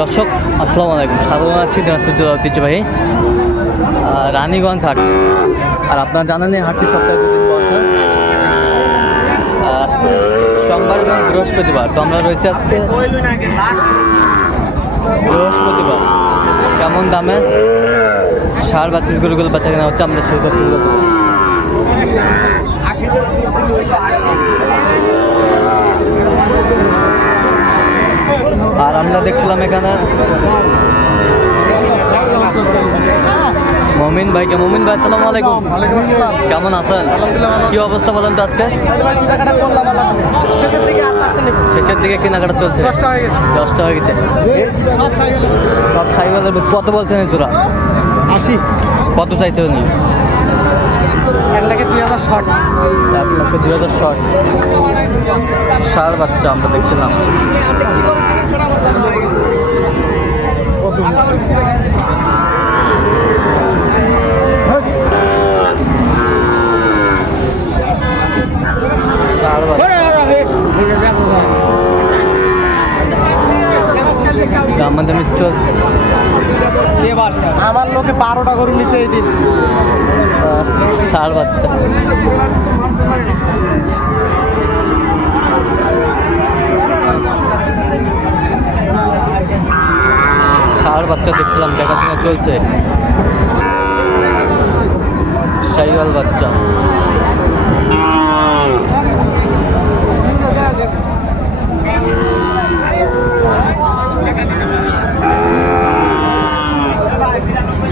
দর্শক, আসসালামু আলাইকুম। স্বাগত আছি দিনাজপুর জেলা ঐতিহ্যবাহী রানীগঞ্জ হাট। আর আপনারা জানেন এই হাটটি সপ্তাহে দুদিন বসে। সোমবার এবং বৃহস্পতিবার। তো আমরা রয়েছে আজকে বৃহস্পতিবার। কেমন দামে সার বাচ্চা গরুগুলো বাচ্চা কেনা হচ্ছে, আমরা সেই কথা ধরবো। আর আমরা দেখছিলাম এখানে মমিন ভাইকে। মমিন ভাই আসসালামু আলাইকুম। কেমন আছেন? কি অবস্থা বলেন তো আজকে? শেষের দিকে কেনাকাটা চলছে। দশটা হয়ে গেছে। সব সাইকেলের কত বলছেন জোড়া? আশি। কত চাইছে উনি? দুই হাজার শর্ট এক লক্ষ দুই হাজার সার বাচ্চা আমরা দেখছিলাম। আমাদের মিষ্টি আমার লোকে বারোটা গরু নিছে এই দিন। সার বাচ্চা। ষাঁড় বাচ্চা দেখছিলাম দেখাশোনা চলছে। সাইওয়াল বাচ্চা।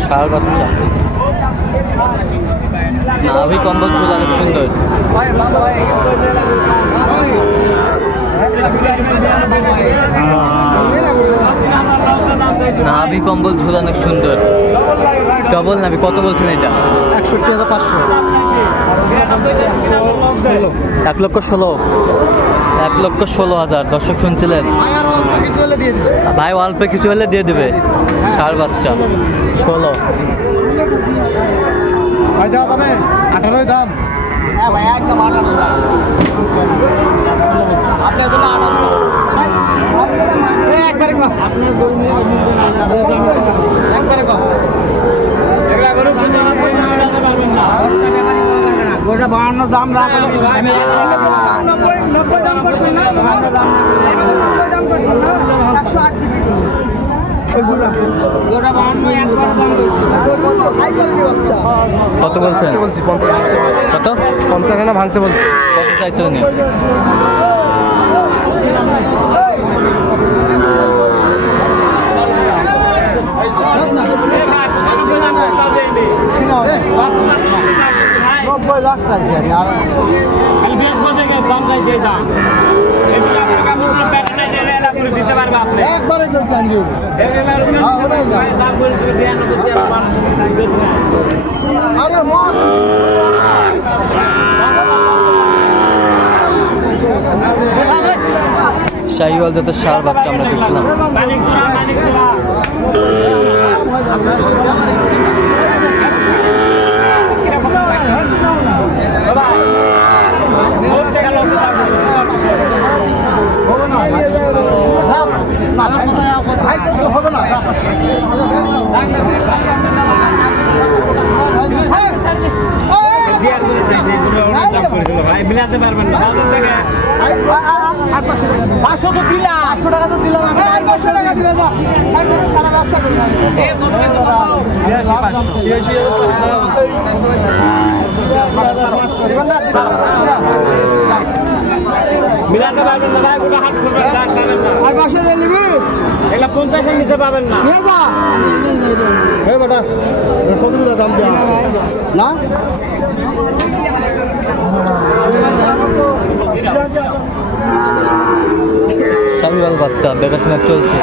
ষাঁড় বাচ্চা। নাভি কম্বল ঝুল অনেক সুন্দর। নাভি কম্বল ঝুল অনেক সুন্দর। ডবল নাভি কত বলছেন এটা? একষট্টি হাজার পাঁচশো। এক লক্ষ ষোলো। এক লক্ষ ষোলো হাজার দর্শক শুনছিলেন? ভাই অল্প কিছু হলে দিয়ে দেবে। সার বাচ্চা ষোলো। ভাই যাবে আঠারোই দাম হ্যাঁ ভাই একদম আঠারো আপনার জন্য আঠারো একবারে বাহান্ন দাম কত বলছেন? কত? পঞ্চাশ আনা ভাঙতে বলছি কত চাইছে উনি নব্বই লাখ চাইছি আর তো চাইছি আরে শাহিওয়াল জাতের ষাড় বাচ্চা আমরা দেখছিলাম হবে না পাঁচশো তো দিলাম পাঁচশো টাকা তো দিলাম পাঁচশো টাকা না ভাই গোটা হাট খুলবেন দাঁড় পাবেন না আর পাঁচশো দিয়ে নিবি এগুলা পঞ্চাশের নিচে পাবেন না। নিয়ে যা। হে বেটা কতগুলো দাম দেওয়া না? শাহিওয়াল বাচ্চা দেখাশোনা চলছে।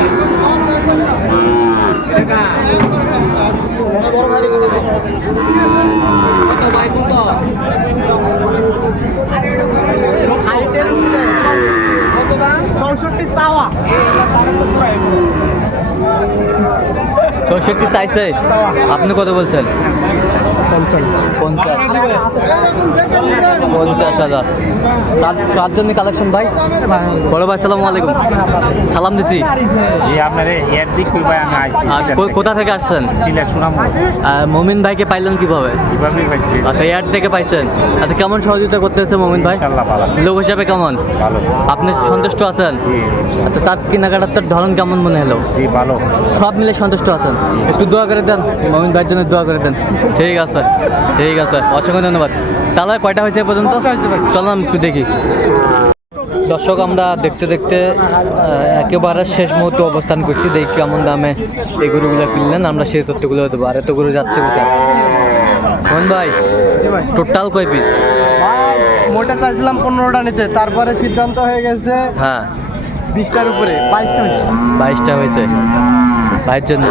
চৌষট্টি চাওয়া। চৌষট্টি চাইছে। আপনি কত বলছেন? পঞ্চাশ। পঞ্চাশ হাজার। কার জন্য কালেকশন ভাই? বড় ভাই সালাম আলাইকুম। সালাম দিছি। আচ্ছা কোথা থেকে আসছেন? মমিন ভাইকে পাইলেন কীভাবে? আচ্ছা এয়ার থেকে পাইছেন। আচ্ছা কেমন সহযোগিতা করতেছে মমিন ভাই? লোক হিসাবে কেমন? আপনি সন্তুষ্ট আছেন? আচ্ছা তার কেনাকাটার তার ধরন কেমন মনে হলো? ভালো। সব মিলে সন্তুষ্ট আছেন? একটু দোয়া করে দেন মমিন ভাইয়ের জন্য দোয়া করে দেন। ঠিক আছে। ঠিক আছে অসংখ্য ধন্যবাদ। তাহলে কয়টা হয়েছে পর্যন্ত? চললাম একটু দেখি। দর্শক আমরা দেখতে দেখতে একেবারে শেষ মুহূর্তে অবস্থান করছি। দেখি কেমন দামে এই গরুগুলো কিনলেন। আমরা সেই তথ্যগুলো দেবো আর এত গরু যাচ্ছে কোথায়? মোহন ভাই টোটাল কয় পিস মোটা চাইছিলাম পনেরোটা নিতে। তারপরে সিদ্ধান্ত হয়ে গেছে হ্যাঁ। বিশটার উপরে বাইশটা হয়েছে। বাইশটা হয়েছে। ভাইয়ের জন্য।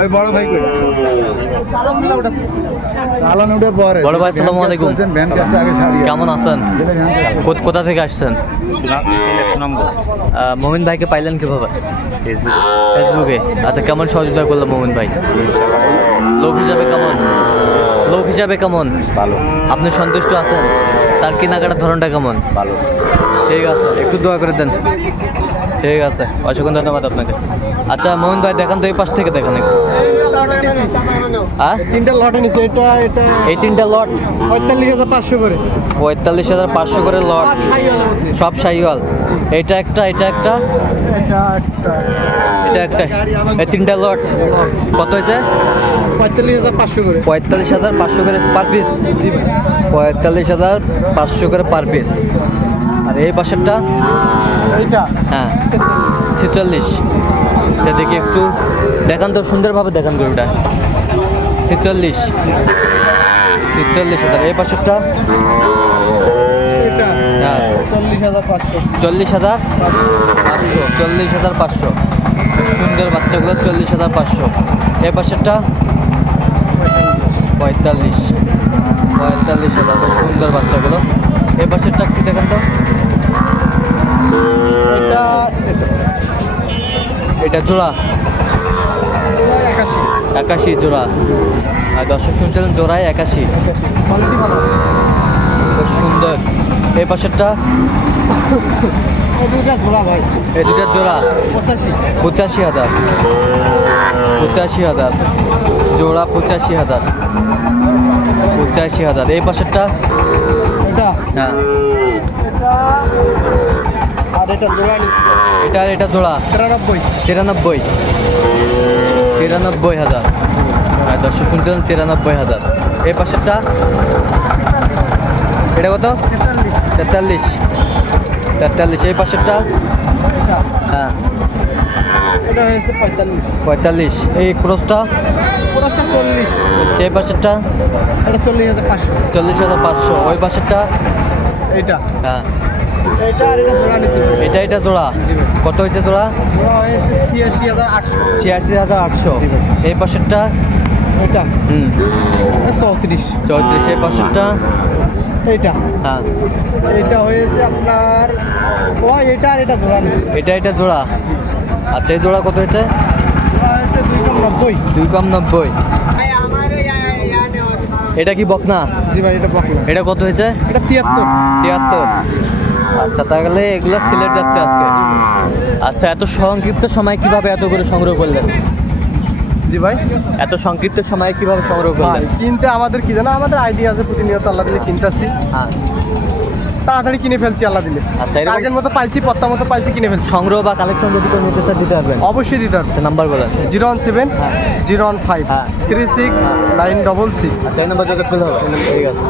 ওই বড় ভাই কই? চালান উঠে পরে। বড় ভাই, আসসালামু আলাইকুম। ভ্যান ক্যাশটা আগে সারিয়ে। কেমন আছেন? কোথা থেকে আসছেন? মমিন ভাইকে পাইলেন কীভাবে? ফেসবুক। ফেসবুকে আচ্ছা কেমন সহযোগিতা করল মোমিন ভাই? লোক হিসাবে কেমন? লোক হিসাবে কেমন? ভালো। আপনি সন্তুষ্ট আছেন? তার কেনাকাটার ধরনটা কেমন? ভালো। ঠিক আছে একটু দোয়া করে দেন। ঠিক আছে অসংখ্য ধন্যবাদ আপনাকে। আচ্ছা মোহন ভাই দেখান তো এই পাশ থেকে দেখান হ্যাঁ? তিনটা লটে এটা এটা। এই তিনটা লট? পঁয়তাল্লিশ হাজার পাঁচশো করে। পঁয়তাল্লিশ হাজার পাঁচশো করে লট। সব এটা একটা এটা একটা? এটা একটা। এই তিনটা লট। কত হয়েছে? পঁয়তাল্লিশ হাজার পাঁচশো করে। পঁয়তাল্লিশ হাজার পাঁচশো করে পার পিস। পঁয়তাল্লিশ হাজার পাঁচশো করে পার পিস। এই এইটা? হ্যাঁ ছেচল্লিশ। এটা দেখি একটু দেখান তো সুন্দরভাবে দেখান গরুটা। ছেচল্লিশ। ছেচল্লিশ হাজার এই পাশেরটা? হ্যাঁ। চল্লিশ হাজার পাঁচশো। চল্লিশ হাজার পাঁচশো চল্লিশ হাজার পাঁচশো। সুন্দর বাচ্চাগুলো চল্লিশ হাজার পাঁচশো। এই পাশেরটা? পঁয়তাল্লিশ। পঁয়তাল্লিশ হাজার সুন্দর বাচ্চাগুলো এই পাশেরটা একটু দেখেন তো এটা এটা জোড়া? একাশি। একাশি জোড়া। আর দর্শক শুনছিলেন জোড়ায় একাশি। সুন্দর। এই পাশেরটা? এই দুটা ভাই। এই দুটার জোড়া? পঁচাশি। হাজার। পঁচাশি হাজার। জোড়া পঁচাশি হাজার। পঁচাশি হাজার। এই পাশেরটা? হ্যাঁ। আর এটা জোড়া এটা আর এটা জোড়া। তিরানব্বই। তিরানব্বই। তিরানব্বই হাজার। হ্যাঁ দর্শক শুনছিলেন তিরানব্বই হাজার। এই পাশেরটা? এটা কত? তেতাল্লিশ। তেতাল্লিশ। এই পাশেরটা? হ্যাঁ। এটা পঁয়তাল্লিশ। পঁয়তাল্লিশ। এই ক্রসটা? চল্লিশ। সেই পাশেরটা? এটা চল্লিশ হাজার পাঁচশো। চল্লিশ হাজার পাঁচশো। ওই পাশেরটা? এইটা। হ্যাঁ। এটা এটা জোড়া। এটা এটা জোড়া কত হয়েছে জোড়া? ছিয়াশি হাজার আটশো। এই পাশেরটা? এটা। হুম। এটা চৌত্রিশ। চৌত্রিশ এই পাশেরটা? এইটা। হ্যাঁ। এইটা হয়েছে আপনার ও এটা আর এটা জোড়া এটা এটা জোড়া। আচ্ছা এই জোড়া কত হয়েছে দুই কম নব্বই। দুই কম নব্বই। এটা কি বকনা? জি ভাই এটা বকনা। এটা কত হয়েছে? এটা তিয়াত্তর। তিয়াত্তর। আচ্ছা তাহলে এগুলো সিলেট যাচ্ছে আজকে। আচ্ছা এত সংক্ষিপ্ত সময় কীভাবে এত করে সংগ্রহ করলেন? জি ভাই। এত সংক্ষিপ্ত সময়ে কীভাবে সংগ্রহ করলেন? কিনতে আমাদের কি জানো? আমাদের আইডিয়া আছে প্রতিনিয়ত আল্লাহ দিলে কিনতেছি। হ্যাঁ। তাড়াতাড়ি কিনে ফেলছি আল্লাহ দিলে। আচ্ছা, টার্গেট মতো পাইছি পত্তা মতো পাইছি কিনে ফেলছি। সংগ্রহ বা কালেকশন যদি কেউ নিতে দিতে পারবেন? অবশ্যই দিতে আচ্ছা নাম্বার বলেন জিরো ওয়ান সেভেন হ্যাঁ। জিরো ওয়ান ফাইভ হ্যাঁ। Three six nine double six. আচ্ছা এই নাম্বার যোগাযোগ করলে হবে। ঠিক আছে।